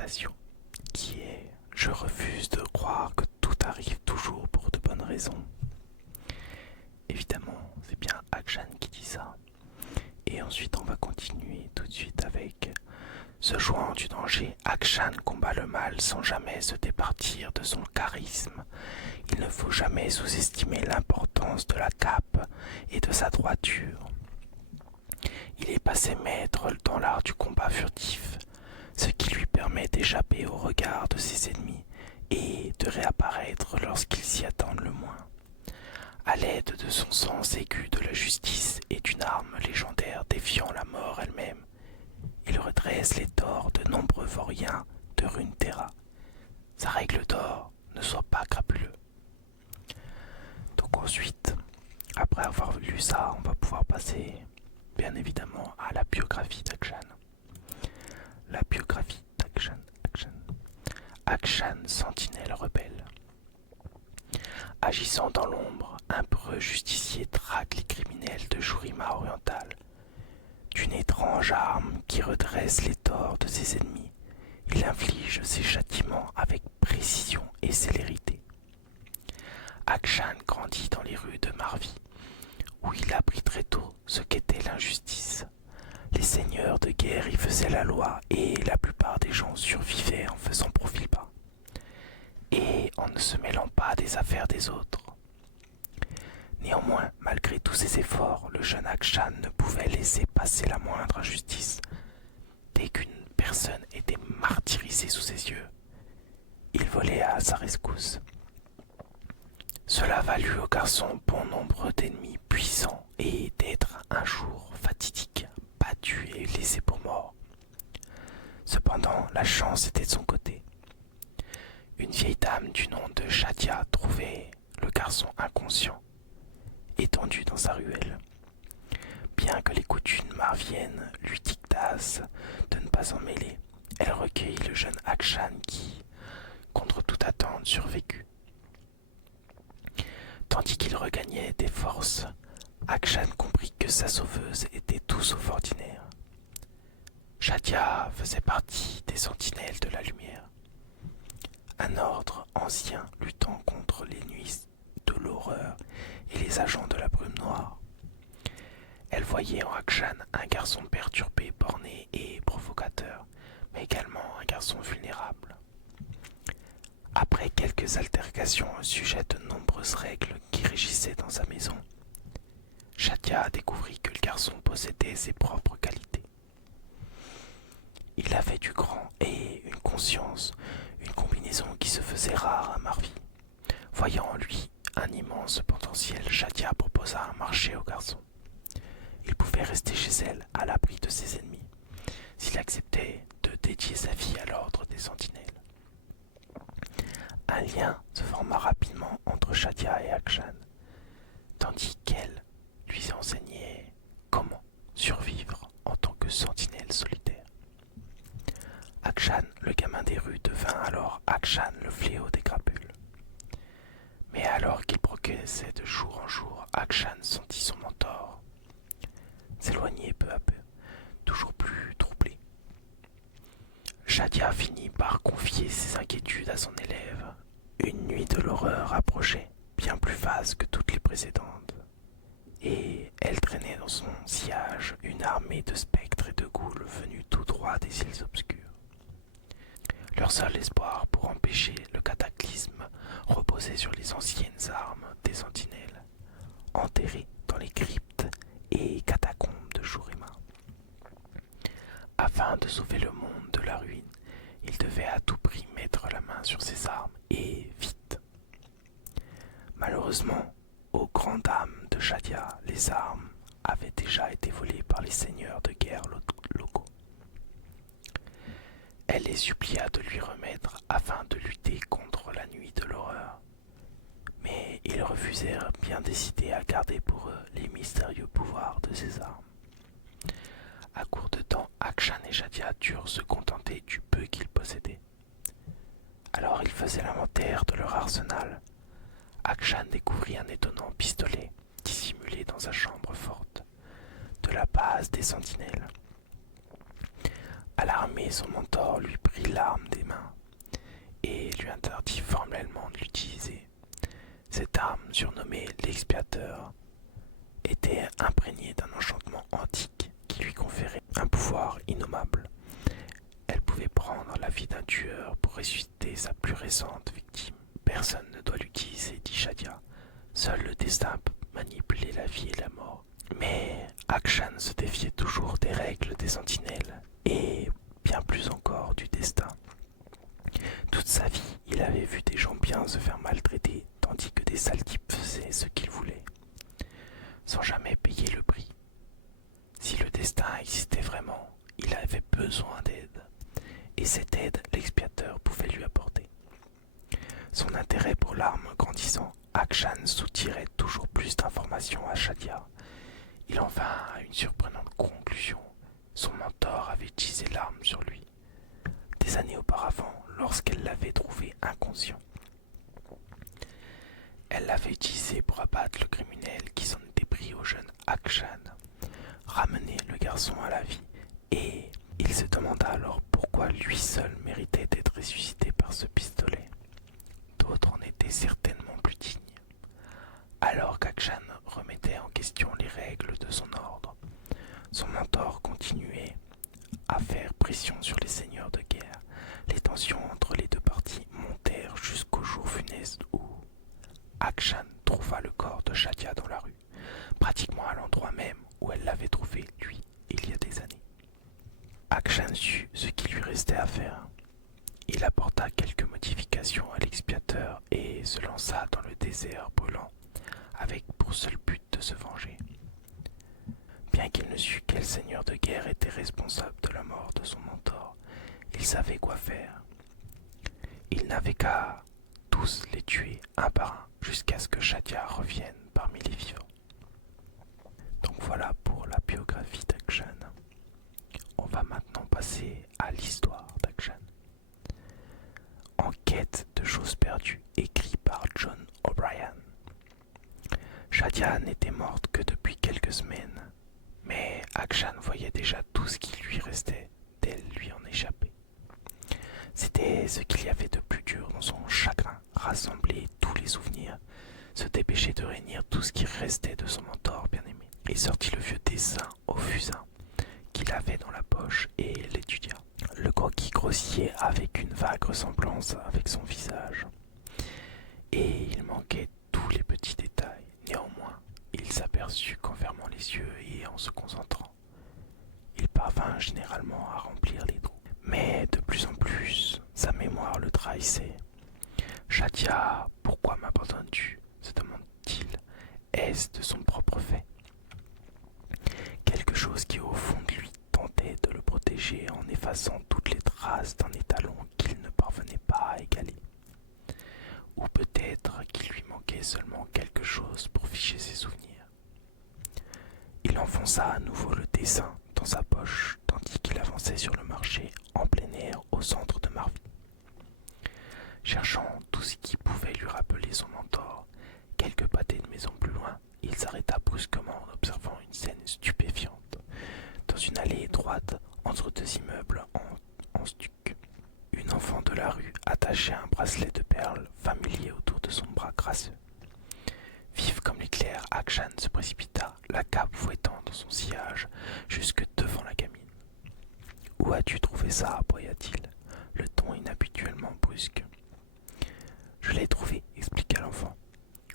citation qui est Je refuse de croire que tout arrive toujours pour de bonnes raisons. Évidemment, c'est bien Akshan qui dit ça. Et ensuite, on va continuer tout de suite avec Se jouant du danger, Akshan combat le mal sans jamais se départir de son charisme. Il ne faut jamais sous-estimer l'importance de la cape et de sa droiture. Il est passé maître dans l'art du combat furtif, ce qui lui permet d'échapper au regard de ses ennemis et de réapparaître lorsqu'ils s'y attendent le moins. À l'aide de son sens aigu de la justice et d'une arme légendaire défiant la mort elle-même, il redresse les torts de nombreux vauriens de Runeterra. Sa règle d'or, ne sois pas crapuleux. Donc ensuite, après avoir lu ça, on va pouvoir passer bien évidemment à la biographie d'Akshan. La biographie d'Akshan. Akshan, sentinelle rebelle. Agissant dans l'ombre, un peureux justicier traque les criminels de Shurima orientale. D'une étrange arme qui redresse les torts de ses ennemis, il inflige ses châtiments avec précision et célérité. Akshan grandit dans les rues de Marvi, où il apprit très tôt ce qu'était l'injustice. Les seigneurs de guerre y faisaient la loi et la plupart des gens survivaient en faisant profil bas et en ne se mêlant pas des affaires des autres. Néanmoins, malgré tous ses efforts, le jeune Akshan ne pouvait laisser passer la moindre injustice. Dès qu'une personne était martyrisée sous ses yeux, il volait à sa rescousse. Cela valut au garçon bon nombre d'ennemis puissants et d'être un jour fatidique, battu et laissé pour mort. Cependant, la chance était de son côté. Une vieille dame du nom de Shadia trouvait le garçon inconscient, étendu dans sa ruelle. Bien que les coutumes marviennes lui dictassent de ne pas en mêler, elle recueillit le jeune Akshan qui, contre toute attente, survécut. Tandis qu'il regagnait des forces, Akshan comprit que sa sauveuse était tout sauf ordinaire. Shadia faisait partie des sentinelles de la lumière, un ordre ancien luttant contre les nuits de l'horreur et les agents de la brume noire. Elle voyait en Akshan un garçon perturbé, borné et provocateur, mais également un garçon vulnérable. Après quelques altercations au sujet de nombreuses règles qui régissaient dans sa maison, Shadia découvrit que le garçon possédait ses propres qualités. Il avait du grand et une conscience, une combinaison qui se faisait rare à Marvi. Voyant en lui un immense potentiel, Shadia proposa un marché au garçon. Il pouvait rester chez elle à l'abri de ses ennemis, s'il acceptait de dédier sa vie à l'ordre des sentinelles. Un lien se forma rapidement entre Shadia et Akshan, tandis qu'elle lui enseignait comment survivre en tant que sentinelle solitaire. Akshan, le gamin des rues, devint alors Akshan, le fléau des crapules. Mais alors qu'il progressait de jour en jour, Akshan sentit son mentor s'éloigner peu à peu, toujours plus troublé. Shadia finit par confier ses inquiétudes à son élève. Une nuit de l'horreur approchait, bien plus vaste que toutes les précédentes, et elle traînait dans son sillage une armée de spectres et de ghouls venus tout droit des îles obscures. Leur seul espoir pour empêcher le cataclysme reposait sur les anciennes armes des sentinelles, enterrées dans les cryptes et catacombes de Shurima. Afin de sauver le monde de la ruine, il devait à tout prix mettre la main sur ses armes, et vite. Malheureusement, aux grandes dames de Shadia, les armes avaient déjà été volées par les seigneurs de guerre locaux. Elle les supplia de lui remettre afin de lutter contre la nuit de l'horreur. Mais ils refusèrent, bien décidés à garder pour eux les mystérieux pouvoirs de ces armes. À court de temps, Akshan et Shadia durent se contenter du peu qu'ils possédaient. Alors ils faisaient l'inventaire de leur arsenal. Akshan découvrit un étonnant pistolet dissimulé dans sa chambre forte de la base des sentinelles. Alarmé, son mentor lui prit l'arme des mains et lui interdit formellement de l'utiliser. Cette arme, surnommée l'expiateur, était imprégnée d'un enchantement antique qui lui conférait un pouvoir innommable. Elle pouvait prendre la vie d'un tueur pour ressusciter sa plus récente victime. Personne ne doit l'utiliser, dit Shadia. Seul le destin peut manipuler la vie et la mort. Mais Akshan se défiait toujours des règles des sentinelles et bien plus encore du destin. Toute sa vie, il avait vu des gens bien se faire maltraiter, tandis que des sales types faisaient ce qu'ils voulaient, sans jamais payer le prix. Si le destin existait vraiment, il avait besoin d'aide, et cette aide, l'expiateur pouvait lui apporter. Son intérêt pour l'arme grandissant, Akshan soutirait toujours plus d'informations à Shadia. Il en vint à une surprenante conclusion. Son mentor avait utilisé l'arme sur lui, des années auparavant, lorsqu'elle l'avait trouvé inconscient. Elle l'avait utilisé pour abattre le criminel qui s'en était pris au jeune Akshan, ramener le garçon à la vie, et il se demanda alors pourquoi lui seul méritait d'être ressuscité par ce pistolet. D'autres en étaient certainement plus dignes. Alors qu'Akshan remettait en question les règles de son ordre, son mentor continuait à faire pression sur les seigneurs de guerre. Les tensions entre les deux parties montèrent jusqu'au jour funeste où Akshan trouva le corps de Shadia dans la rue, pratiquement à l'endroit même où elle l'avait trouvé, lui, il y a des années. Akshan sut ce qui lui restait à faire. Il apporta quelques modifications à l'expiateur et se lança dans le désert brûlant, avec pour seul but de se venger. Bien qu'il ne sût quel seigneur de guerre était responsable de la mort de son mentor, il savait quoi faire. Il n'avait qu'à tous les tuer un par un jusqu'à ce que Shadia revienne parmi les vivants. Donc voilà pour la biographie d'Akshan. On va maintenant passer à l'histoire d'Akshan. En quête de choses perdues, écrit par John O'Brien. Shadia n'était morte que depuis quelques semaines, mais Akshan voyait déjà tout ce qui lui restait d'elle lui en échapper. C'était ce qu'il y avait de plus dur dans son chagrin, rassembler tous les souvenirs, se dépêcher de réunir tout ce qui restait de son mentor bien-aimé, et sortit le vieux dessin au fusain qu'il avait dans la poche et l'étudia. Le croquis grossier avec une vague ressemblance avec son visage, et il manquait tous les petits détails. Néanmoins, il s'aperçut qu'en fermant les yeux et en se concentrant, il parvint généralement à remplir les trous. Mais de plus en plus, sa mémoire le trahissait. Shadia, pourquoi m'abandonnes-tu se demande-t-il. Est-ce de son propre fait? Quelque chose qui au fond de lui tentait de le protéger en effaçant toutes les traces d'un étalon qu'il ne parvenait pas à égaler. Ou peut-être qu'il lui manquait seulement quelque chose pour ficher ses souvenirs. Il enfonça à nouveau le dessin dans sa poche tandis qu'il avançait sur le marché en plein air au centre de Marvie. Cherchant tout ce qui pouvait lui rappeler son mentor, quelques pâtés de maison plus loin, il s'arrêta brusquement en observant une scène stupéfiante. Dans une allée étroite entre deux immeubles en stuc, une enfant de la rue attachait un bracelet de perles familier autour de son bras crasseux. Vif comme l'éclair, Akshan se précipita, la cape fouettant dans son sillage jusque devant la gamine. « Où as-tu trouvé ça » aboya-t-il, le ton inhabituellement brusque. « Je l'ai trouvé » expliqua l'enfant,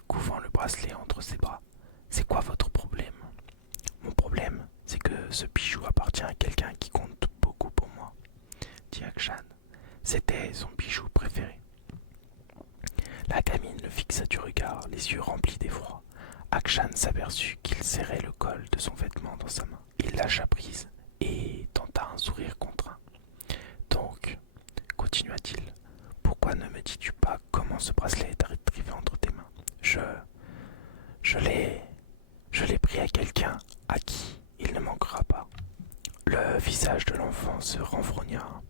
couvant le bracelet entre ses bras. « C'est quoi votre problème ?»« Mon problème, c'est que ce bijou appartient à quelqu'un qui compte beaucoup pour moi, » dit Akshan. C'était son bijou préféré. La gamine le fixa du regard, les yeux remplis d'effroi. Akshan s'aperçut qu'il serrait le col de son vêtement dans sa main. Il lâcha prise et tenta un sourire contraint. « Donc, continua-t-il, pourquoi ne me dis-tu pas comment ce bracelet est arrivé entre tes mains? Je l'ai pris à quelqu'un à qui il ne manquera pas. » Le visage de l'enfant se renfrogna.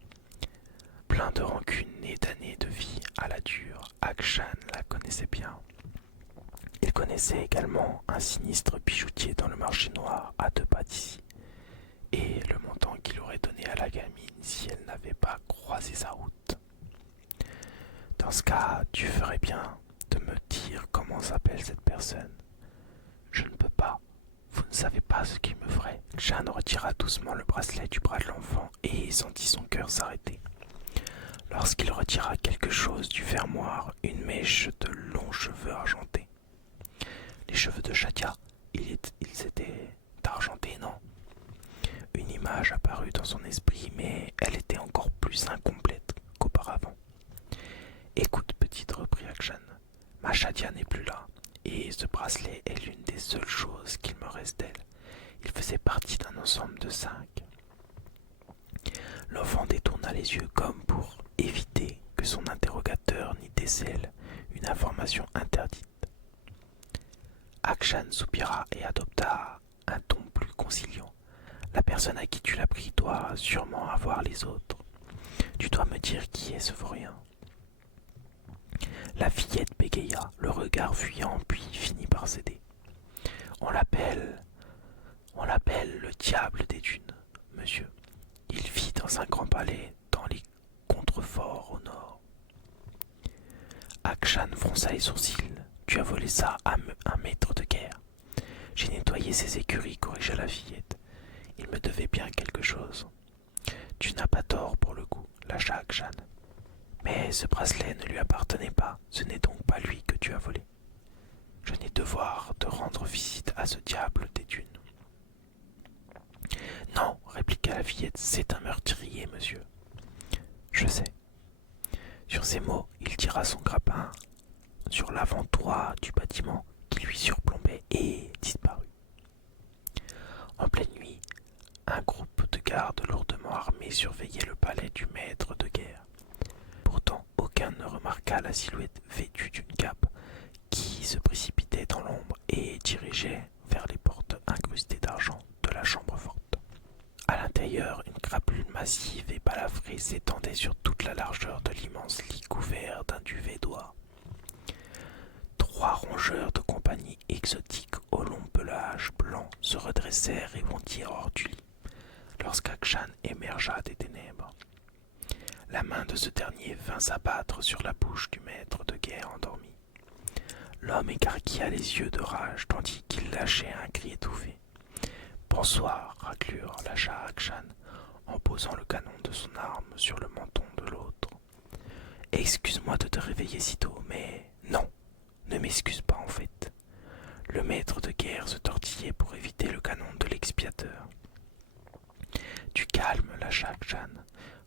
Plein de rancune et d'années de vie à la dure, Akshan la connaissait bien. Il connaissait également un sinistre bijoutier dans le marché noir à 2 pas d'ici, et le montant qu'il aurait donné à la gamine si elle n'avait pas croisé sa route. Dans ce cas, tu ferais bien de me dire comment s'appelle cette personne. Je ne peux pas. Vous ne savez pas ce qu'il me ferait. Jeanne retira doucement le bracelet du bras de l'enfant et sentit son cœur s'arrêter. Lorsqu'il retira quelque chose du fermoir, une mèche de longs cheveux argentés. Les cheveux de Shadia, ils étaient argentés, non? Une image apparut dans son esprit, mais elle était encore plus incomplète qu'auparavant. Écoute, petite, reprit Akshan, ma Shadia n'est plus là, et ce bracelet est l'une des seules choses qu'il me reste d'elle. Il faisait partie d'un ensemble de 5. L'enfant détourna les yeux comme pour éviter que son interrogateur n'y décèle une information interdite. Akshan soupira et adopta un ton plus conciliant. La personne à qui tu l'as pris doit sûrement avoir les autres. Tu dois me dire qui est ce vaurien. La fillette bégaya, le regard fuyant, puis finit par céder. On l'appelle le diable des dunes, monsieur. Il vit dans un grand palais dans les contreforts au nord. Akshan fronça les sourcils. Tu as volé ça à un maître de guerre. J'ai nettoyé ses écuries, corrigea la fillette. Il me devait bien quelque chose. Tu n'as pas tort pour le coup, lâcha Akshan. Mais ce bracelet ne lui appartenait pas, ce n'est donc pas lui que tu as volé. Je n'ai devoir de rendre visite à ce diable des dunes. Non, répliqua la fillette, c'est un meurtrier, monsieur. Je sais. Sur ces mots, il tira son grappin sur l'avant-toit du bâtiment qui lui surplombait et disparut. En pleine nuit, un groupe de gardes lourdement armés surveillait le palais du maître de guerre. Pourtant, aucun ne remarqua la silhouette vêtue d'une cape qui se précipitait dans l'ombre et dirigeait vers les portes incrustées d'argent de la chambre forte. À l'intérieur, une crapule massive et balafrée s'étendait sur toute la largeur de l'immense lit couvert d'un duvet d'oie. 3 rongeurs de compagnie exotiques au long pelage blanc se redressèrent et bondirent hors du lit, lorsqu'Akshan émergea des ténèbres. La main de ce dernier vint s'abattre sur la bouche du maître de guerre endormi. L'homme écarquilla les yeux de rage tandis qu'il lâchait un cri étouffé. « Bonsoir, raclure, lâcha Akshan en posant le canon de son arme sur le menton de l'autre. « Excuse-moi de te réveiller si tôt, mais non, ne m'excuse pas en fait. » Le maître de guerre se tortillait pour éviter le canon de l'expiateur. « Du calme, lâcha Akshan.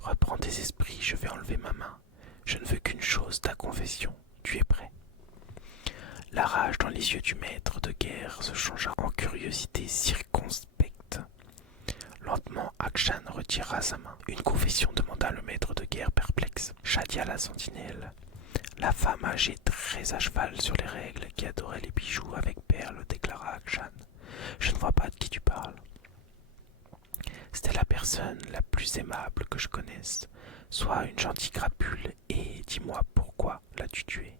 Reprends tes esprits, je vais enlever ma main. Je ne veux qu'une chose, ta confession. Tu es prêt ?» La rage dans les yeux du maître de guerre se changea en curiosité circonspecte. Lentement, Akshan retira sa main. « Une confession ?» demanda le maître de guerre perplexe. Shadia la sentinelle, la femme âgée très à cheval sur les règles qui adorait les bijoux avec perles, déclara Akshan. « Je ne vois pas de qui tu parles. » C'était la personne la plus aimable que je connaisse. Sois une gentille crapule et dis-moi pourquoi l'as-tu tué.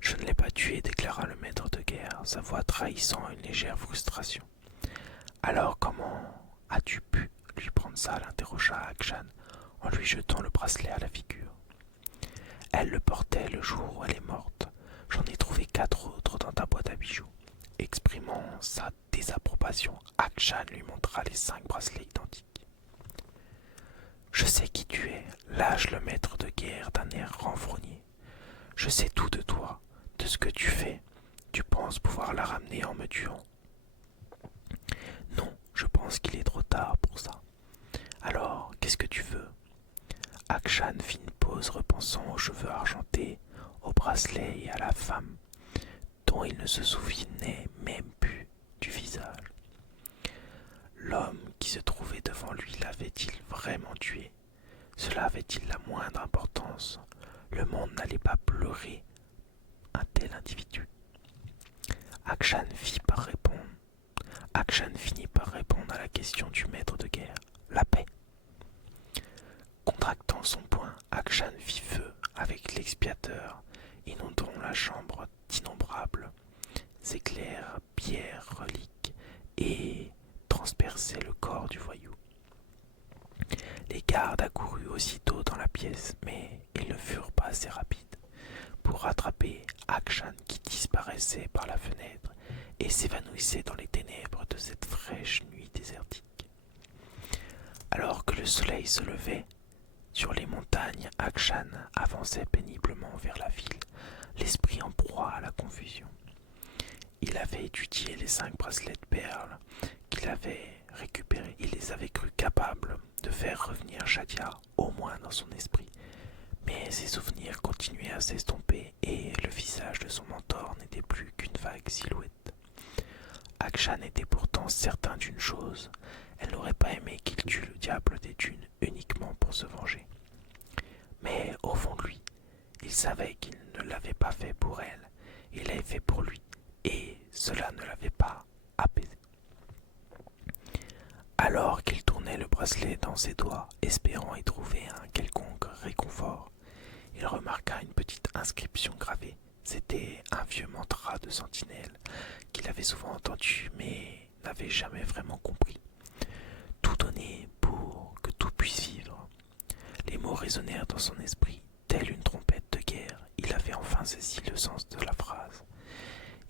Je ne l'ai pas tué, déclara le maître de guerre, sa voix trahissant une légère frustration. Alors comment as-tu pu lui prendre ça, l'interrogea Akshan en lui jetant le bracelet à la figure. Elle le portait le jour où elle est morte. J'en ai trouvé 4 autres dans ta boîte à bijoux. Exprimant sa désapprobation, Akshan lui montra les 5 bracelets identiques. Je sais qui tu es, lâche le maître de guerre d'un air renfrogné. Je sais tout de toi, de ce que tu fais. Tu penses pouvoir la ramener en me tuant? Non, je pense qu'il est trop tard pour ça. Alors, qu'est-ce que tu veux? Akshan fit une pause repensant aux cheveux argentés, au bracelet et à la femme, dont il ne se souvenait même plus du visage. L'homme qui se trouvait devant lui l'avait-il vraiment tué? Cela avait-il la moindre importance? Le monde n'allait pas pleurer un tel individu. Akshan finit par répondre à la question du maître de guerre. La paix. Contractant son poing, Akshan fit feu avec l'expiateur, inondant la chambre d'innombrables éclairs, pierres, reliques et transpercer le corps du voyou. Les gardes accoururent aussitôt dans la pièce, mais ils ne furent pas assez rapides pour rattraper Akshan qui disparaissait par la fenêtre et s'évanouissait dans les ténèbres de cette fraîche nuit désertique. Alors que le soleil se levait sur les montagnes, Akshan avançait péniblement vers la ville, l'esprit en proie à la confusion. Il avait étudié les 5 bracelets de perles qu'il avait récupérés. Il les avait crus capables de faire revenir Shadia, au moins dans son esprit. Mais ses souvenirs continuaient à s'estomper et le visage de son mentor n'était plus qu'une vague silhouette. Akshan était pourtant certain d'une chose, elle n'aurait pas aimé qu'il tue le diable des dunes uniquement pour se venger. Mais au fond de lui, il savait qu'il ne l'avait pas fait pour elle, il l'avait fait pour lui, et cela ne l'avait pas apaisé. Alors qu'il tournait le bracelet dans ses doigts, espérant y trouver un quelconque réconfort, il remarqua une petite inscription gravée. C'était un vieux mantra de sentinelle qu'il avait souvent entendu mais n'avait jamais vraiment compris. Tout donner pour que tout puisse vivre. Les mots résonnèrent dans son esprit, telle une trompette de guerre. Il avait enfin saisi le sens de la phrase.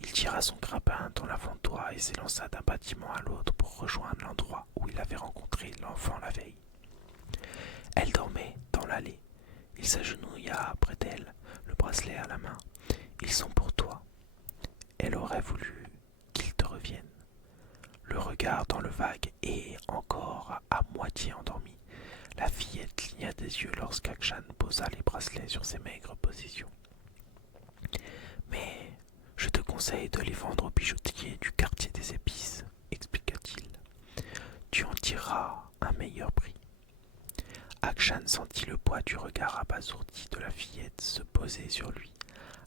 Il tira son grappin dans l'avant-toit et s'élança d'un bâtiment à l'autre pour rejoindre l'endroit où il avait rencontré l'enfant la veille. Elle dormait dans l'allée. Il s'agenouilla près d'elle, le bracelet à la main. « Ils sont pour toi. » Elle aurait voulu qu'ils te reviennent. Le regard dans le vague et encore à moitié endormie, la fillette cligna des yeux lorsqu'Akshan posa les bracelets sur ses maigres possessions. « Mais je te conseille de les vendre au bijoutier du quartier des épices, expliqua-t-il. Tu en tireras un meilleur prix. » Akshan sentit le poids du regard abasourdi de la fillette se poser sur lui,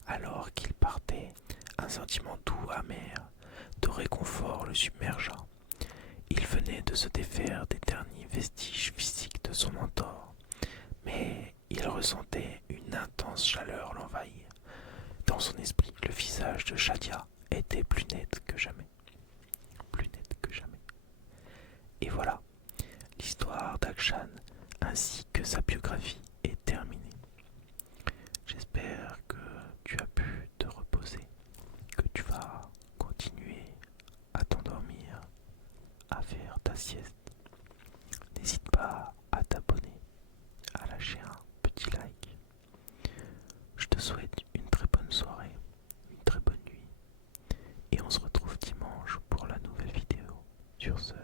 alors qu'il partait. Un sentiment doux, amer, de réconfort le submergea. Il venait de se défaire des derniers vestiges physiques de son mentor, mais il ressentait une intense chaleur l'envahir. Dans son esprit, le visage de Shadia était plus net que jamais. Plus net que jamais. Et voilà, l'histoire d'Akshan ainsi que sa biographie est terminée. J'espère que tu as pu te reposer, que tu vas continuer à t'endormir, à faire ta sieste. N'hésite pas à t'abonner, à lâcher un petit like. Je te souhaite une très bonne soirée, une très bonne nuit, et on se retrouve dimanche pour la nouvelle vidéo. Sur ce,